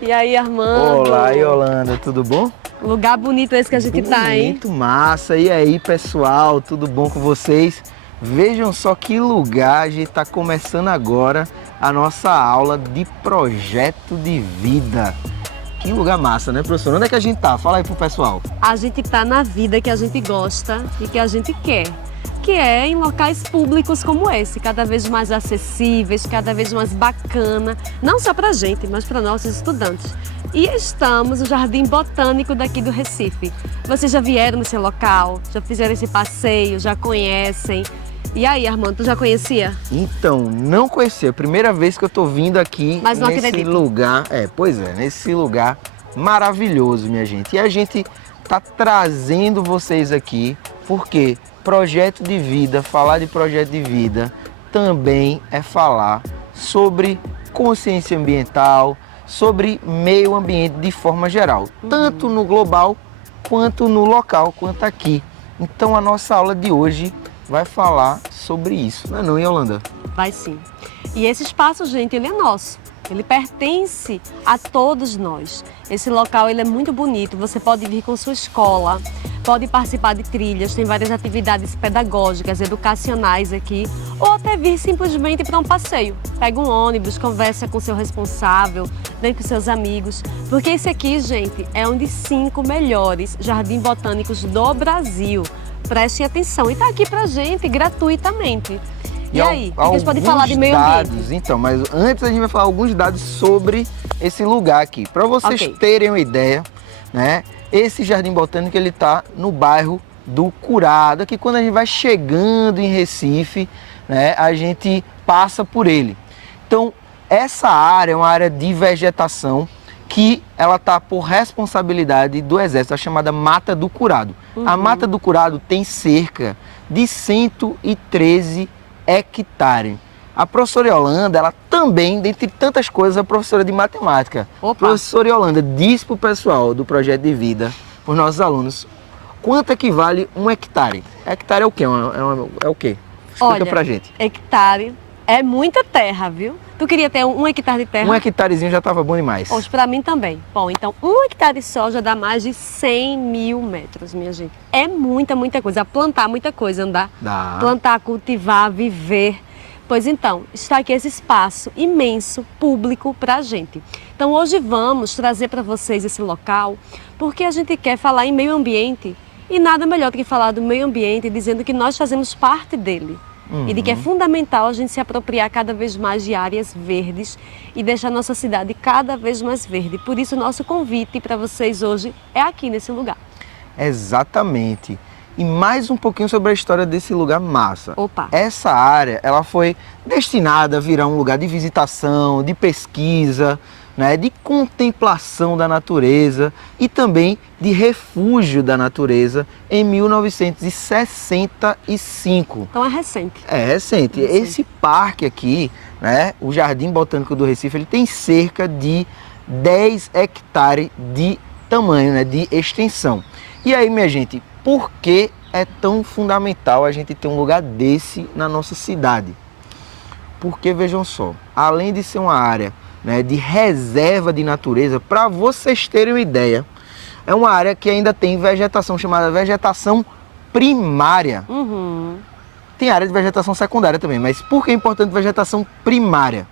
E aí, Armando? Olá, Yolanda, tudo bom? Lugar bonito esse que a gente tá, hein? Muito massa. E aí, pessoal, tudo bom com vocês? Vejam só que lugar, a gente tá começando agora a nossa aula de projeto de vida. Que lugar massa, né, professor? Onde é que a gente tá? Fala aí pro pessoal. A gente tá na vida que a gente gosta e que a gente quer, que é em locais públicos como esse, cada vez mais acessíveis, cada vez mais bacana, não só pra gente, mas para nossos estudantes. E estamos no Jardim Botânico daqui do Recife. Vocês já vieram nesse local? Já fizeram esse passeio? Já conhecem? E aí, Armando, tu já conhecia? Então, não conhecia. Primeira vez que eu tô vindo aqui Mas não nesse acredito. lugar. Nesse lugar maravilhoso, minha gente. E a gente tá trazendo vocês aqui porque projeto de vida, falar de projeto de vida também é falar sobre consciência ambiental, sobre meio ambiente de forma geral, tanto no global quanto no local, quanto aqui. Então a nossa aula de hoje vai falar sobre isso, não é não, Yolanda? Vai sim. E esse espaço, gente, ele é nosso. Ele pertence a todos nós. Esse local ele é muito bonito. Você pode vir com sua escola, pode participar de trilhas, tem várias atividades pedagógicas, educacionais aqui, ou até vir simplesmente para um passeio. Pega um ônibus, conversa com seu responsável, vem com seus amigos, porque esse aqui, gente, é um dos 5 melhores jardins botânicos do Brasil. Prestem atenção e está aqui pra gente gratuitamente. E aí, o que a gente pode falar de meio ambiente? Dados, então, mas antes a gente vai falar alguns dados sobre esse lugar aqui. Para vocês terem uma ideia, né? Esse Jardim Botânico ele tá no bairro do Curado, que quando a gente vai chegando em Recife, né, a gente passa por ele. Então, essa área é uma área de vegetação que ela tá por responsabilidade do Exército, a chamada Mata do Curado. A Mata do Curado tem cerca de 113 hectares. A professora Yolanda, ela também, dentre tantas coisas, é professora de matemática. Opa. Professora Yolanda, diz para o pessoal do Projeto de Vida, para os nossos alunos, quanto equivale 1 hectare? Hectare é o quê? É o quê? Explica Olha, pra gente. hectare é muita terra, viu? Tu queria ter 1 hectare de terra? 1 hectarezinho já estava bom demais. Poxa, pra mim também. Bom, então 1 hectare só já dá mais de 100 mil metros, minha gente. É muita coisa. Plantar muita coisa, andar. Dá. Plantar, cultivar, viver. Pois então, está aqui esse espaço imenso, público pra gente. Então hoje vamos trazer para vocês esse local, porque a gente quer falar em meio ambiente. E nada melhor do que falar do meio ambiente dizendo que nós fazemos parte dele. E de que é fundamental a gente se apropriar cada vez mais de áreas verdes e deixar nossa cidade cada vez mais verde. Por isso, o nosso convite para vocês hoje é aqui nesse lugar. Exatamente. E mais um pouquinho sobre a história desse lugar massa. Opa. Essa área, ela foi destinada a virar um lugar de visitação, de pesquisa, né, de contemplação da natureza e também de refúgio da natureza em 1965. Então é recente. É recente. Esse parque aqui, né, o Jardim Botânico do Recife, ele tem cerca de 10 hectares de tamanho, né, de extensão. E aí, minha gente, por que é tão fundamental a gente ter um lugar desse na nossa cidade? Porque, vejam só, além de ser uma área, né, de reserva de natureza, para vocês terem uma ideia, é uma área que ainda tem vegetação chamada vegetação primária. Tem área de vegetação secundária também, mas por que é importante vegetação primária?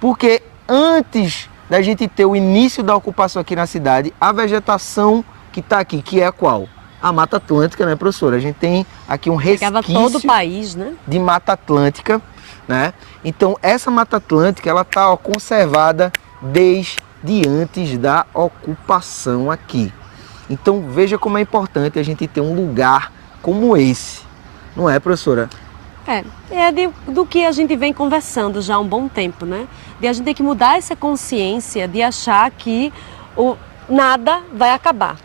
Porque antes da gente ter o início da ocupação aqui na cidade, a vegetação que está aqui, que é a qual? A Mata Atlântica, né, professora? A gente tem aqui um Pegava resquício todo o país, né? de Mata Atlântica, né? Então, essa Mata Atlântica, ela está conservada desde antes da ocupação aqui. Então, veja como é importante a gente ter um lugar como esse. Não é, professora? Do que a gente vem conversando já há um bom tempo, né? De a gente ter que mudar essa consciência de achar que nada vai acabar.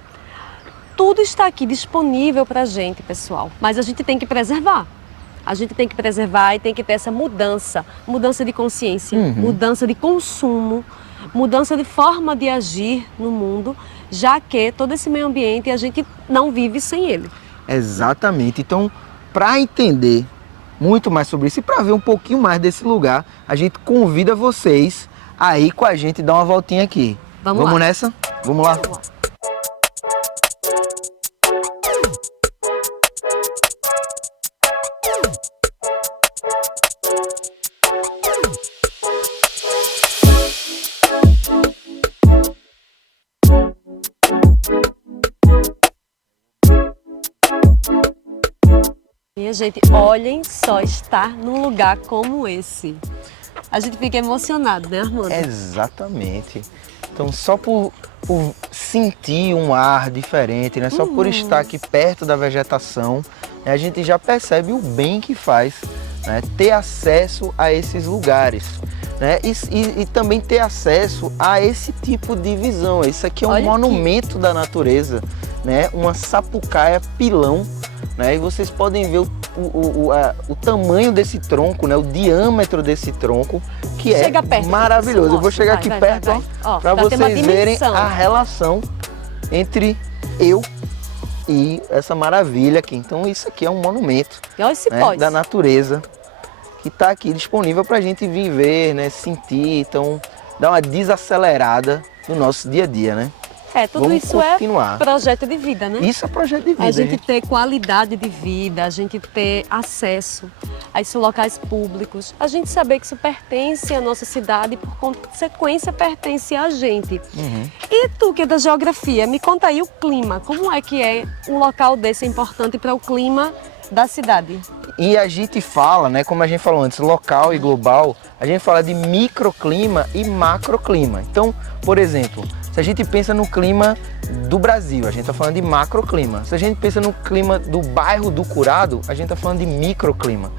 Tudo está aqui disponível para a gente, pessoal, mas a gente tem que preservar. A gente tem que preservar e tem que ter essa mudança de consciência, mudança de consumo, mudança de forma de agir no mundo, já que todo esse meio ambiente a gente não vive sem ele. Exatamente. Então, para entender muito mais sobre isso e para ver um pouquinho mais desse lugar, a gente convida vocês a ir com a gente dar uma voltinha aqui. Vamos lá. nessa? Vamos lá? Vamos lá. Minha gente, olhem só estar num lugar como esse. A gente fica emocionado, né, Armando? Exatamente. Então, só por sentir um ar diferente, né? Só por estar aqui perto da vegetação, né? A gente já percebe o bem que faz, né? Ter acesso a esses lugares, né? E também ter acesso a esse tipo de visão. Isso aqui é um monumento da natureza, né? Uma sapucaia pilão, né? E vocês podem ver o tamanho desse tronco, né? O diâmetro desse tronco, que Chega perto, maravilhoso. mostra, Eu vou chegar aqui perto para vocês verem a relação entre eu e essa maravilha aqui. Então isso aqui é um monumento, né, da natureza que está aqui disponível para a gente viver, né? Sentir, então dar uma desacelerada no nosso dia a dia, né? Tudo Vamos isso continuar. É projeto de vida, né? Isso é projeto de vida. A gente ter qualidade de vida, a gente ter acesso a esses locais públicos, a gente saber que isso pertence à nossa cidade e, por consequência, pertence a gente. E tu, que é da geografia, me conta aí o clima. Como é que um local desse importante para o clima da cidade? E a gente fala, né, como a gente falou antes, local e global, a gente fala de microclima e macroclima. Então, por exemplo, se a gente pensa no clima do Brasil, a gente está falando de macroclima. Se a gente pensa no clima do bairro do Curado, a gente está falando de microclima.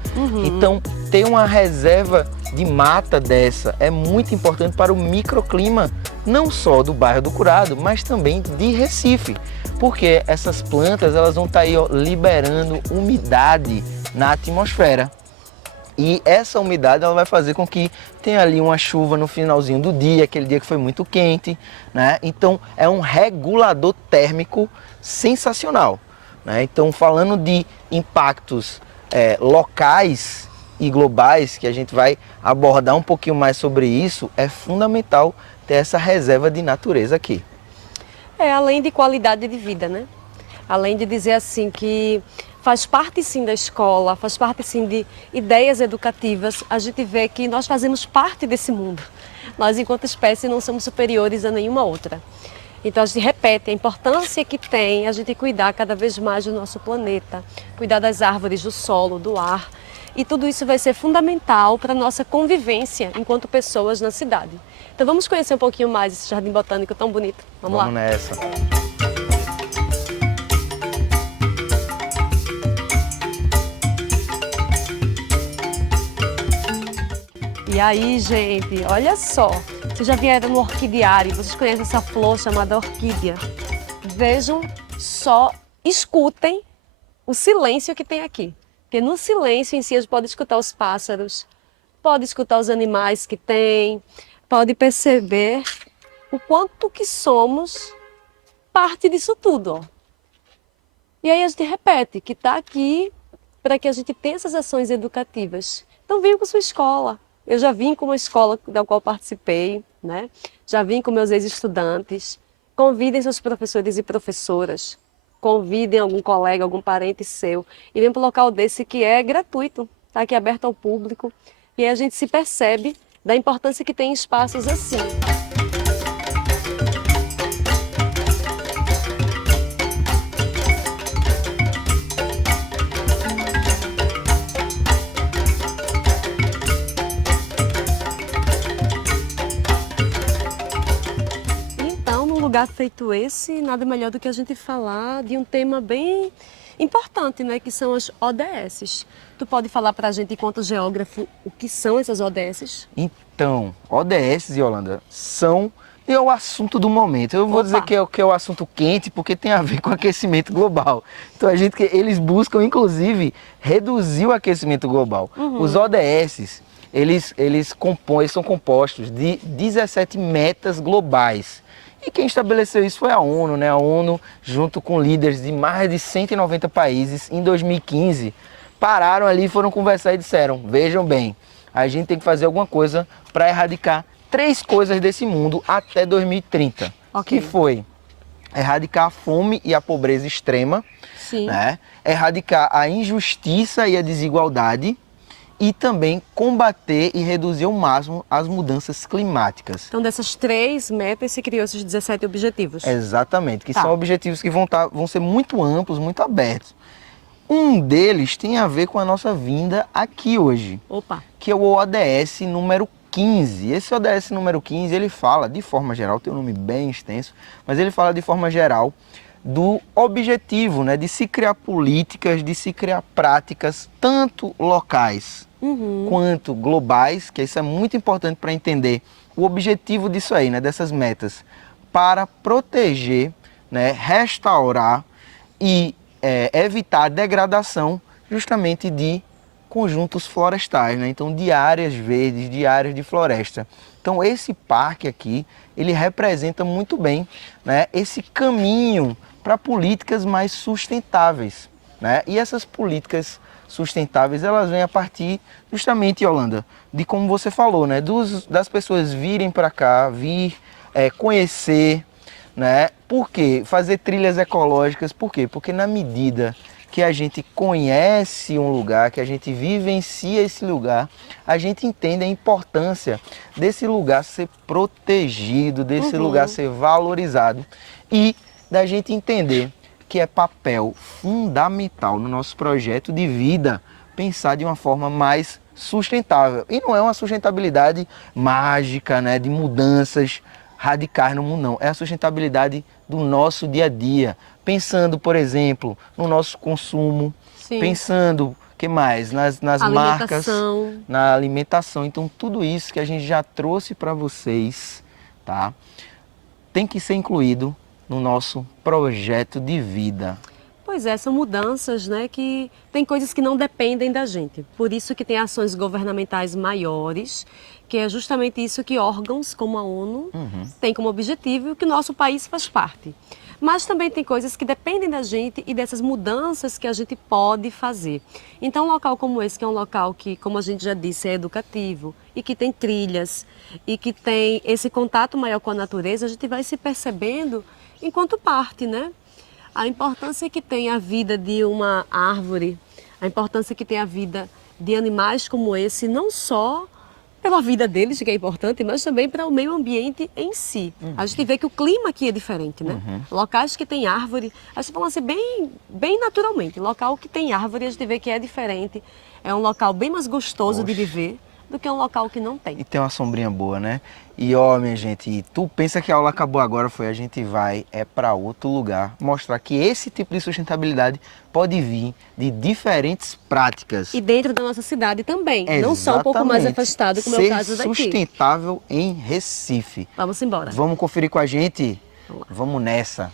Então, ter uma reserva de mata dessa é muito importante para o microclima, não só do bairro do Curado, mas também de Recife. Porque essas plantas elas vão estar aí, ó, liberando umidade na atmosfera. E essa umidade ela vai fazer com que tenha ali uma chuva no finalzinho do dia, aquele dia que foi muito quente, né? Então é um regulador térmico sensacional, né? Então, falando de impactos locais e globais, que a gente vai abordar um pouquinho mais sobre isso, é fundamental ter essa reserva de natureza aqui. Além de qualidade de vida, né? Além de dizer assim que faz parte sim da escola, faz parte sim de ideias educativas, a gente vê que nós fazemos parte desse mundo. Nós, enquanto espécie, não somos superiores a nenhuma outra. Então a gente repete a importância que tem a gente cuidar cada vez mais do nosso planeta, cuidar das árvores, do solo, do ar. E tudo isso vai ser fundamental para a nossa convivência enquanto pessoas na cidade. Então vamos conhecer um pouquinho mais esse jardim botânico tão bonito. Vamos lá? Vamos nessa. E aí, gente, olha só. Vocês já vieram no orquidiário, vocês conhecem essa flor chamada orquídea. Vejam só, escutem o silêncio que tem aqui. Porque no silêncio em si a gente pode escutar os pássaros, pode escutar os animais que tem, pode perceber o quanto que somos parte disso tudo, ó. E aí a gente repete que está aqui para que a gente tenha essas ações educativas. Então venham com sua escola. Eu já vim com uma escola da qual participei, né? Já vim com meus ex-estudantes. Convidem seus professores e professoras. Convidem algum colega, algum parente seu. E venham para um local desse que é gratuito, está aqui aberto ao público. E aí a gente se percebe da importância que tem espaços assim. Lugar feito esse, nada melhor do que a gente falar de um tema bem importante, né, que são as ODS. Tu pode falar para a gente, enquanto geógrafo, o que são essas ODS? Então, ODS, Yolanda, são o assunto do momento. Eu vou dizer que é o assunto quente, porque tem a ver com o aquecimento global. Então, eles buscam, inclusive, reduzir o aquecimento global. Os ODS, eles são compostos de 17 metas globais. E quem estabeleceu isso foi a ONU, né? A ONU, junto com líderes de mais de 190 países, em 2015, pararam ali, foram conversar e disseram: vejam bem, a gente tem que fazer alguma coisa para erradicar 3 coisas desse mundo até 2030. Ok. Que foi erradicar a fome e a pobreza extrema, Sim. né? Erradicar a injustiça e a desigualdade e também combater e reduzir ao máximo as mudanças climáticas. Então, dessas 3 metas, se criou esses 17 objetivos. Exatamente, que Tá. são objetivos que vão ser muito amplos, muito abertos. Um deles tem a ver com a nossa vinda aqui hoje, Opa. que é o ODS número 15. Esse ODS número 15, ele fala, de forma geral, tem um nome bem extenso, mas ele fala de forma geral do objetivo, né, de se criar políticas, de se criar práticas, tanto locais quanto globais, que isso é muito importante para entender o objetivo disso aí, né, dessas metas, para proteger, né, restaurar e evitar a degradação justamente de conjuntos florestais, né? Então de áreas verdes, de áreas de floresta. Então esse parque aqui, ele representa muito bem, né, esse caminho para políticas mais sustentáveis, né? E essas políticas sustentáveis, elas vêm a partir justamente, Yolanda, de como você falou, né, das pessoas virem para cá, conhecer, né? Por quê? Fazer trilhas ecológicas, por quê? Porque na medida que a gente conhece um lugar, que a gente vivencia esse lugar, a gente entende a importância desse lugar ser protegido, desse lugar ser valorizado e da gente entender que é papel fundamental no nosso projeto de vida pensar de uma forma mais sustentável. E não é uma sustentabilidade mágica, né, de mudanças radicais no mundo, não. É a sustentabilidade do nosso dia a dia. Pensando, por exemplo, no nosso consumo, Sim. pensando, que mais? Nas marcas, na alimentação. Então, tudo isso que a gente já trouxe para vocês, tá? Tem que ser incluído no nosso projeto de vida. Pois é, são mudanças, né, que tem coisas que não dependem da gente. Por isso que tem ações governamentais maiores, que é justamente isso que órgãos como a ONU têm como objetivo e que o nosso país faz parte. Mas também tem coisas que dependem da gente e dessas mudanças que a gente pode fazer. Então, um local como esse, que é um local que, como a gente já disse, é educativo e que tem trilhas e que tem esse contato maior com a natureza, a gente vai se percebendo enquanto parte, né? A importância que tem a vida de uma árvore, a importância que tem a vida de animais como esse, não só pela vida deles, que é importante, mas também para o meio ambiente em si. A gente vê que o clima aqui é diferente, né? Locais que tem árvore, a gente fala assim bem naturalmente, local que tem árvore a gente vê que é diferente, é um local bem mais gostoso de viver do que um local que não tem. E tem uma sombrinha boa, né? E ó, minha gente, tu pensa que a aula acabou agora, a gente vai para outro lugar, mostrar que esse tipo de sustentabilidade pode vir de diferentes práticas. E dentro da nossa cidade também, não só um pouco mais afastado, como é o caso daqui. Ser sustentável em Recife. Vamos embora. Vamos conferir com a gente? Vamos nessa.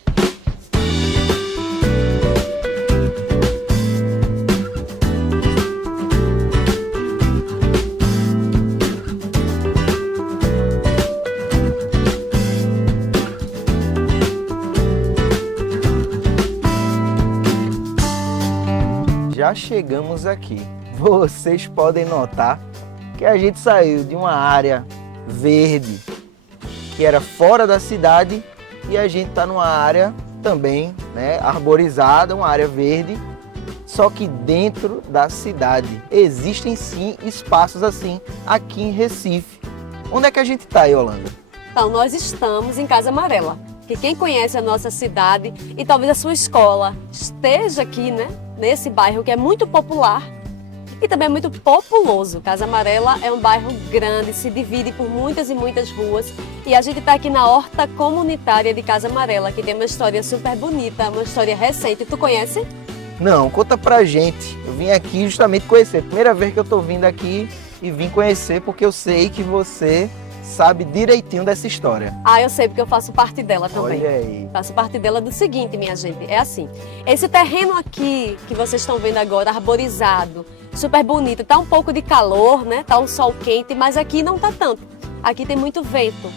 Já chegamos aqui. Vocês podem notar que a gente saiu de uma área verde que era fora da cidade e a gente está numa área também, né, arborizada, uma área verde, só que dentro da cidade. Existem sim espaços assim aqui em Recife. Onde é que a gente está, Yolanda? Então, nós estamos em Casa Amarela, que quem conhece a nossa cidade e talvez a sua escola esteja aqui, né, nesse bairro que é muito popular e também é muito populoso. Casa Amarela é um bairro grande, se divide por muitas e muitas ruas e a gente está aqui na horta comunitária de Casa Amarela, que tem uma história super bonita, uma história recente. Tu conhece? Não, conta pra gente. Eu vim aqui justamente conhecer. Primeira vez que eu tô vindo aqui e vim conhecer porque eu sei que você sabe direitinho dessa história. Ah, eu sei, porque eu faço parte dela também. Olha aí. Faço parte dela do seguinte, minha gente, é assim. Esse terreno aqui que vocês estão vendo agora, arborizado, super bonito, tá um pouco de calor, né? Tá um sol quente, mas aqui não tá tanto. Aqui tem muito vento.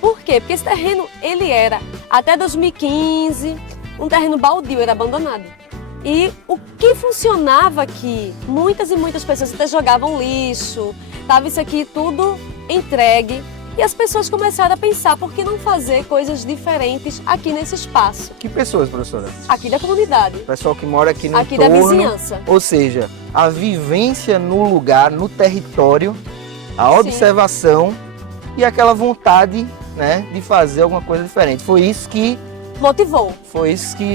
Por quê? Porque esse terreno, ele era, até 2015, um terreno baldio, era abandonado. E o que funcionava aqui, muitas e muitas pessoas até jogavam lixo, tava isso aqui tudo entregue E as pessoas começaram a pensar, por que não fazer coisas diferentes aqui nesse espaço? Que pessoas, professora? Aqui da comunidade. O pessoal que mora aqui no Aqui entorno, da vizinhança. ou seja, a vivência no lugar, no território, a Sim. observação e aquela vontade, né, de fazer alguma coisa diferente. Foi isso que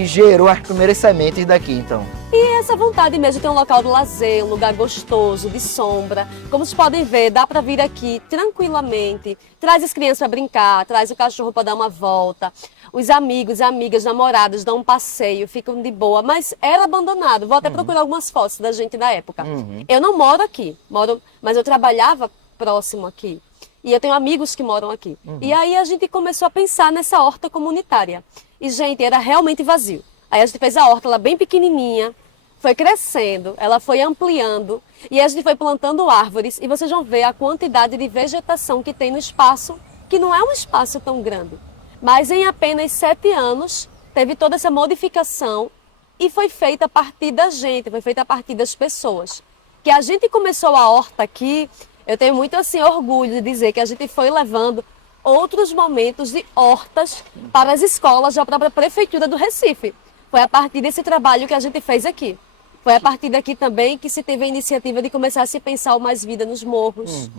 gerou as primeiras sementes daqui, então. E essa vontade mesmo de ter um local de lazer, um lugar gostoso, de sombra. Como vocês podem ver, dá para vir aqui tranquilamente, traz as crianças para brincar, traz o cachorro para dar uma volta. Os amigos, amigas, namorados dão um passeio, ficam de boa, mas era abandonado. Vou até procurar algumas fotos da gente da época. Eu não moro aqui, mas eu trabalhava próximo aqui. E eu tenho amigos que moram aqui. E aí a gente começou a pensar nessa horta comunitária. E, gente, era realmente vazio. Aí a gente fez a horta, ela bem pequenininha, foi crescendo, ela foi ampliando. E a gente foi plantando árvores. E vocês vão ver a quantidade de vegetação que tem no espaço, que não é um espaço tão grande. Mas em apenas 7 anos, teve toda essa modificação e foi feita a partir da gente, foi feita a partir das pessoas. Que a gente começou a horta aqui, eu tenho muito assim, orgulho de dizer que a gente foi levando outros momentos de hortas para as escolas da própria Prefeitura do Recife. Foi a partir desse trabalho que a gente fez aqui. Foi a partir daqui também que se teve a iniciativa de começar a se pensar o Mais Vida nos morros.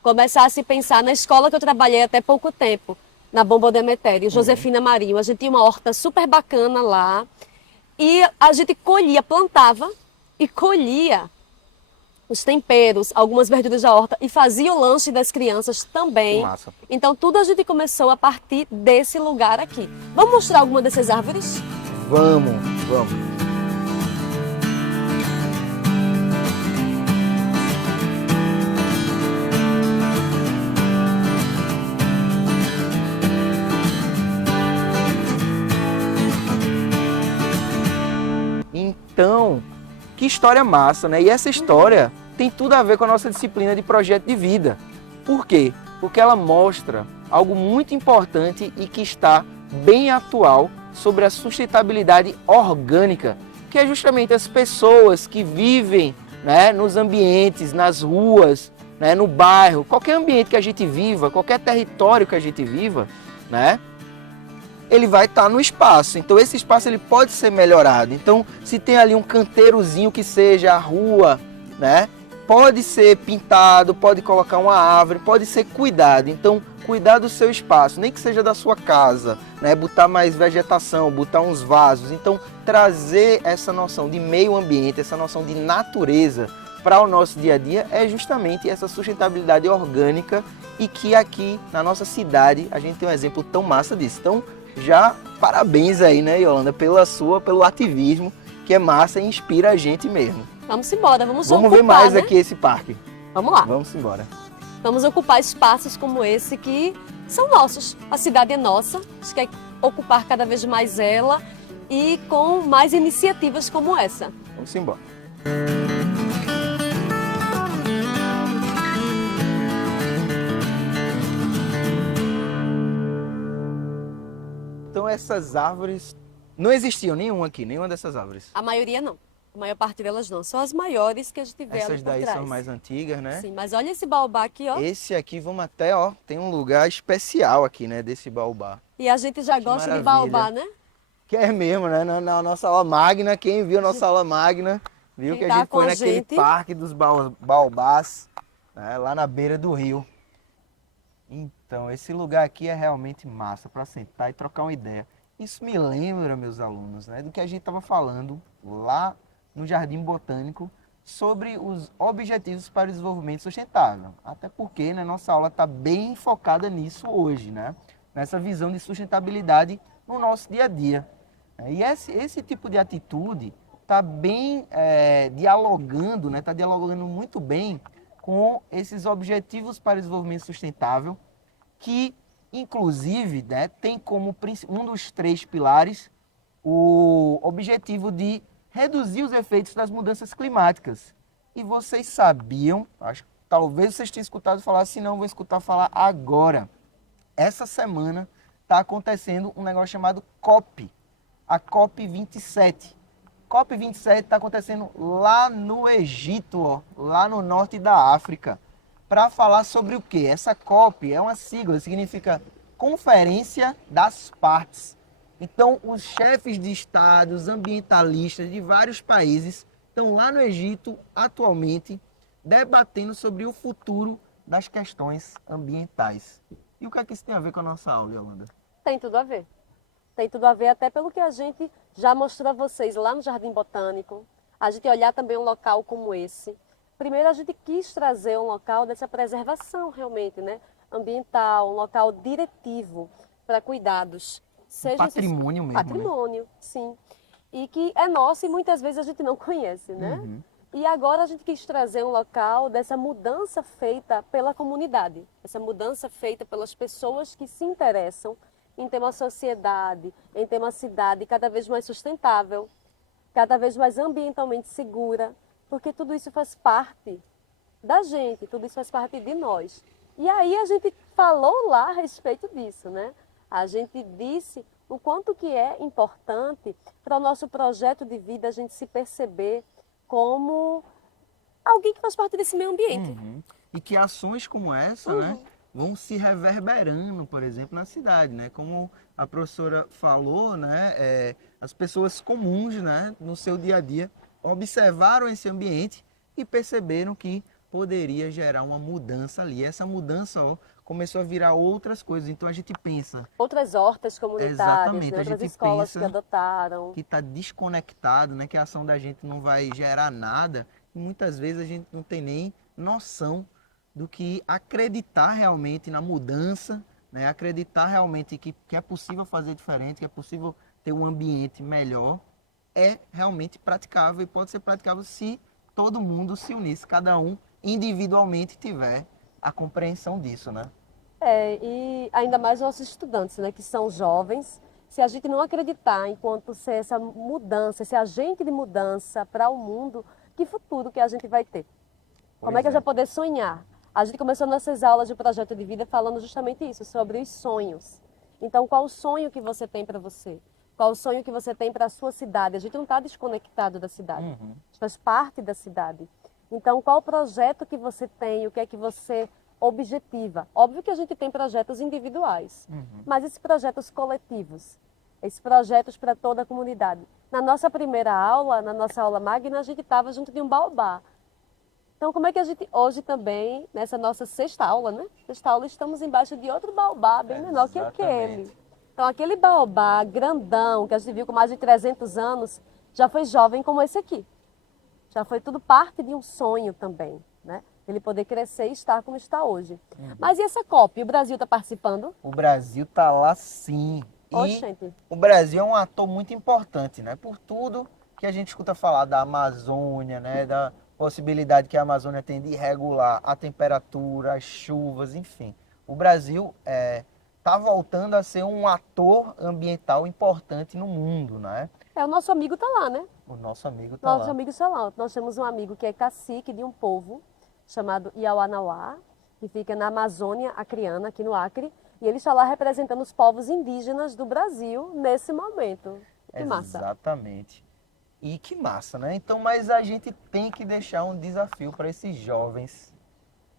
Começar a se pensar na escola que eu trabalhei até pouco tempo, na Bomba Demetério, Josefina Marinho. A gente tinha uma horta super bacana lá. E a gente colhia, plantava e colhia os temperos, algumas verduras da horta e fazia o lanche das crianças também. Massa. Então tudo a gente começou a partir desse lugar aqui. Vamos mostrar alguma dessas árvores? Vamos. Então, que história massa, né? E essa história tem tudo a ver com a nossa disciplina de projeto de vida. Por quê? Porque ela mostra algo muito importante e que está bem atual sobre a sustentabilidade orgânica, que é justamente as pessoas que vivem, né, nos ambientes, nas ruas, né, no bairro, qualquer ambiente que a gente viva, qualquer território que a gente viva, né, ele vai estar no espaço. Então esse espaço ele pode ser melhorado. Então se tem ali um canteirozinho que seja a rua, né, pode ser pintado, pode colocar uma árvore, pode ser cuidado. Então cuidar do seu espaço, nem que seja da sua casa, né, botar mais vegetação, botar uns vasos. Então trazer essa noção de meio ambiente, essa noção de natureza para o nosso dia a dia é justamente essa sustentabilidade orgânica e que aqui na nossa cidade a gente tem um exemplo tão massa disso. Então já parabéns aí, né, Yolanda, pelo ativismo, que é massa e inspira a gente mesmo. Vamos embora, vamos ocupar, ver mais, né, aqui esse parque. Vamos lá. Vamos embora. Vamos ocupar espaços como esse que são nossos. A cidade é nossa, a gente quer ocupar cada vez mais ela e com mais iniciativas como essa. Vamos embora. Então essas árvores, não existiam nenhuma aqui, nenhuma dessas árvores? A maioria não. A maior parte delas não. São as maiores que a gente vê ali por trás. Essas daí são mais antigas, né? Sim, mas olha esse baobá aqui, ó. Esse aqui, vamos até, ó, tem um lugar especial aqui, né, desse baobá. E a gente já gosta de baobá, né? Que é mesmo, né? Na nossa aula magna, quem viu a nossa aula magna, viu que a gente foi naquele parque dos baobás, né, lá na beira do rio. Então, esse lugar aqui é realmente massa para sentar e trocar uma ideia. Isso me lembra, meus alunos, né, do que a gente estava falando lá no Jardim Botânico sobre os Objetivos para o Desenvolvimento Sustentável. Até porque, né, nossa aula está bem focada nisso hoje, né? Nessa visão de sustentabilidade no nosso dia a dia. E esse tipo de atitude está bem dialogando, né? Está dialogando muito bem com esses Objetivos para o Desenvolvimento Sustentável, que, inclusive, né, tem como um dos 3 pilares o objetivo de reduzir os efeitos das mudanças climáticas. E vocês sabiam, acho que talvez vocês tenham escutado falar, se não, vou escutar falar agora. Essa semana está acontecendo um negócio chamado COP, a COP27. COP27 está acontecendo lá no Egito, ó, lá no norte da África. para falar sobre o quê? Essa COP é uma sigla, significa Conferência das Partes. Então, os chefes de estados, ambientalistas de vários países estão lá no Egito atualmente debatendo sobre o futuro das questões ambientais. E o que é que isso tem a ver com a nossa aula, Yolanda? Tem tudo a ver. Tem tudo a ver até pelo que a gente já mostrou a vocês lá no Jardim Botânico. A gente olhar também um local como esse. Primeiro a gente quis trazer um local dessa preservação realmente, né? Ambiental, um local diretivo para cuidados. Seja patrimônio mesmo, patrimônio, né? Sim. E que é nosso e muitas vezes a gente não conhece, né? Uhum. E agora a gente quis trazer um local dessa mudança feita pela comunidade, essa mudança feita pelas pessoas que se interessam em ter uma sociedade, em ter uma cidade cada vez mais sustentável, cada vez mais ambientalmente segura, porque tudo isso faz parte da gente, tudo isso faz parte de nós. E aí a gente falou lá a respeito disso, né? A gente disse o quanto que é importante para o nosso projeto de vida a gente se perceber como alguém que faz parte desse meio ambiente. Uhum. E que ações como essa, né, vão se reverberando, por exemplo, na cidade, né? Como a professora falou, né, as pessoas comuns, né, no seu dia a dia, observaram esse ambiente e perceberam que poderia gerar uma mudança ali. Essa mudança, ó, começou a virar outras coisas. Então a gente pensa... Outras hortas comunitárias, né? Outras escolas que adotaram. Que está desconectado, né? Que a ação da gente não vai gerar nada. E muitas vezes a gente não tem nem noção do que acreditar realmente na mudança, né? Acreditar realmente que é possível fazer diferente, que é possível ter um ambiente melhor, é realmente praticável e pode ser praticável se todo mundo se unisse, cada um individualmente tiver a compreensão disso, né? E ainda mais nossos estudantes, né, que são jovens, se a gente não acreditar enquanto ser essa mudança, esse agente de mudança para o mundo, que futuro que a gente vai ter? Como é que a gente vai poder sonhar? A gente começou nossas aulas de projeto de vida falando justamente isso, sobre os sonhos. Então, qual o sonho que você tem para você? Qual o sonho que você tem para a sua cidade? A gente não está desconectado da cidade, a gente faz parte da cidade. Então, qual o projeto que você tem? O que é que você objetiva? Óbvio que a gente tem projetos individuais, mas esses projetos coletivos, esses projetos para toda a comunidade. Na nossa primeira aula, na nossa aula magna, a gente estava junto de um baobá. Então, como é que a gente, hoje também, nessa nossa sexta aula, né? Sexta aula, estamos embaixo de outro baobá, bem menor que aquele. Então, aquele baobá grandão, que a gente viu com mais de 300 anos, já foi jovem como esse aqui. Já foi tudo parte de um sonho também, né? Ele poder crescer e estar como está hoje. Mas e essa COP? O Brasil está participando? O Brasil está lá sim. Oxente. O Brasil é um ator muito importante, né? Por tudo que a gente escuta falar da Amazônia, né? Da possibilidade que a Amazônia tem de regular a temperatura, as chuvas, enfim. O Brasil está voltando a ser um ator ambiental importante no mundo, né? O nosso amigo está lá, né? O nosso amigo está lá. Nosso amigo está lá. Nós temos um amigo que é cacique de um povo chamado Iauanauá, que fica na Amazônia Acreana, aqui no Acre, e ele está lá representando os povos indígenas do Brasil nesse momento. Que massa. Exatamente. E que massa, né? Então, mas a gente tem que deixar um desafio para esses jovens.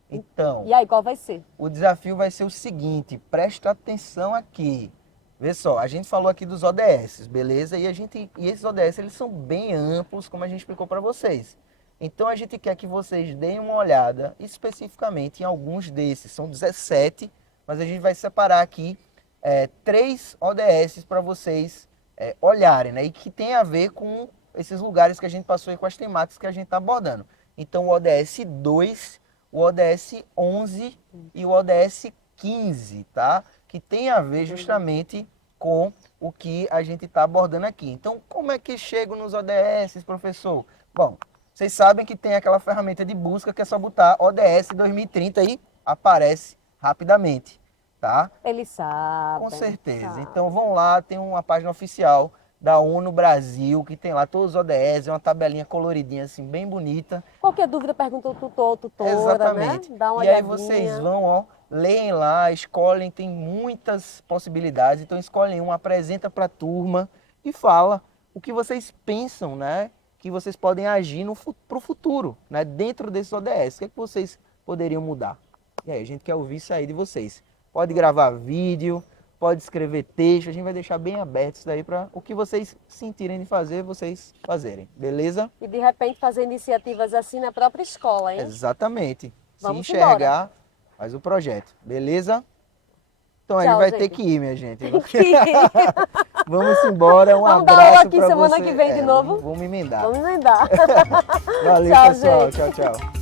Então, e aí, qual vai ser? O desafio vai ser o seguinte, presta atenção aqui. Vê só, a gente falou aqui dos ODS, beleza? E esses ODS, eles são bem amplos, como a gente explicou para vocês. Então a gente quer que vocês deem uma olhada especificamente em alguns desses. São 17, mas a gente vai separar aqui 3 ODS para vocês olharem, né? E que tem a ver com esses lugares que a gente passou e com as temáticas que a gente está abordando. Então o ODS 2, o ODS 11 e o ODS 15, tá? Que tem a ver justamente com o que a gente está abordando aqui. Então, como é que chego nos ODS, professor? Bom, vocês sabem que tem aquela ferramenta de busca que é só botar ODS 2030 e aparece rapidamente, tá? Eles sabem. Com certeza. Sabem. Então, vão lá, tem uma página oficial da ONU Brasil, que tem lá todos os ODS, é uma tabelinha coloridinha assim, bem bonita. Qualquer dúvida, pergunta ao tutor, tutora, exatamente, né? Dá uma olhadinha. olhadinha. Aí vocês vão, ó, leem lá, escolhem, tem muitas possibilidades, então escolhem uma, apresenta para a turma e fala o que vocês pensam, né? Que vocês podem agir para o futuro, né? Dentro desses ODS. O que é que vocês poderiam mudar? E aí, a gente quer ouvir isso aí de vocês. Pode gravar vídeo, pode escrever texto, a gente vai deixar bem aberto isso daí para o que vocês sentirem de fazer, vocês fazerem, beleza? E de repente fazer iniciativas assim na própria escola, hein? Exatamente. Vamos Se enxergar, embora. faz o projeto, beleza? Então a Tchau, gente vai gente. ter que ir, minha gente. Vamos embora, um Vamos dar aula abraço aqui para semana você. que vem de novo? Vamos emendar. Vamos emendar. Valeu, Tchau, pessoal. gente. Tchau, tchau.